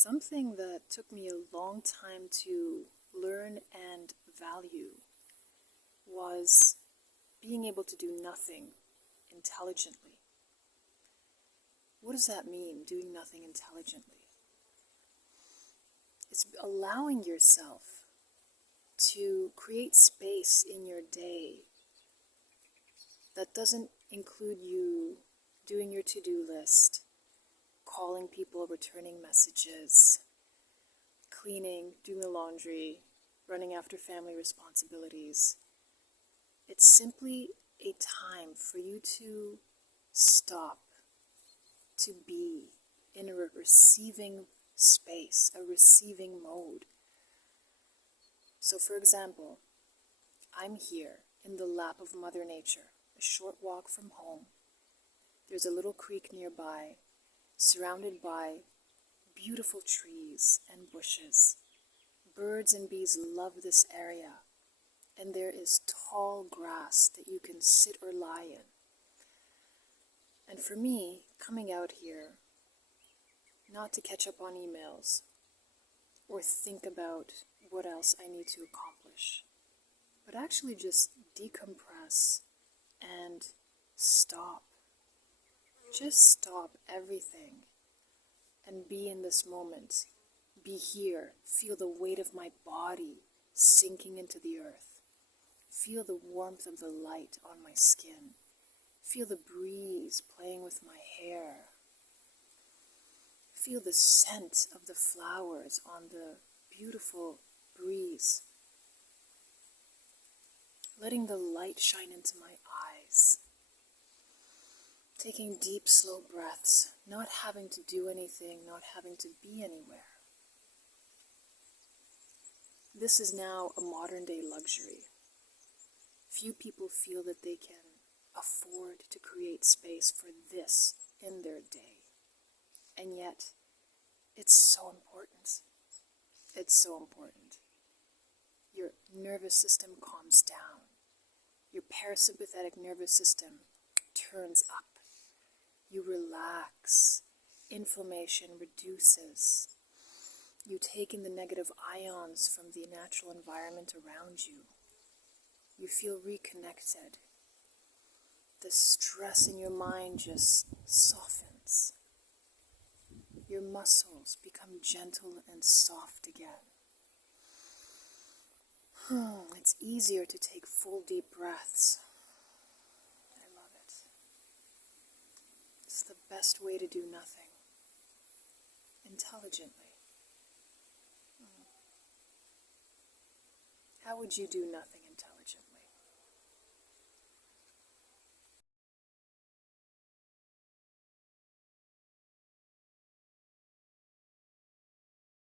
Something that took me a long time to learn and value was being able to do nothing intelligently. What does that mean, doing nothing intelligently? It's allowing yourself to create space in your day that doesn't include you doing your to-do list, calling people, returning messages, cleaning, doing the laundry, running after family responsibilities. It's simply a time for you to stop, to be in a receiving space, a receiving mode. So for example, I'm here in the lap of Mother Nature, a short walk from home. There's a little creek nearby, surrounded by beautiful trees and bushes. Birds and bees love this area, and there is tall grass that you can sit or lie in. And for me, coming out here, not to catch up on emails or think about what else I need to accomplish, but actually just decompress and stop. Just stop everything and be in this moment. Be here. Feel the weight of my body sinking into the earth. Feel the warmth of the light on my skin. Feel the breeze playing with my hair. Feel the scent of the flowers on the beautiful breeze. Letting the light shine into my eyes. Taking deep, slow breaths, not having to do anything, not having to be anywhere. This is now a modern-day luxury. Few people feel that they can afford to create space for this in their day. And yet, it's so important. It's so important. Your nervous system calms down. Your parasympathetic nervous system turns up. You relax. Inflammation reduces. You take in the negative ions from the natural environment around you. You feel reconnected. The stress in your mind just softens. Your muscles become gentle and soft again. It's easier to take full deep breaths. I love it. It's the best way to do nothing. Intelligently. How would you do nothing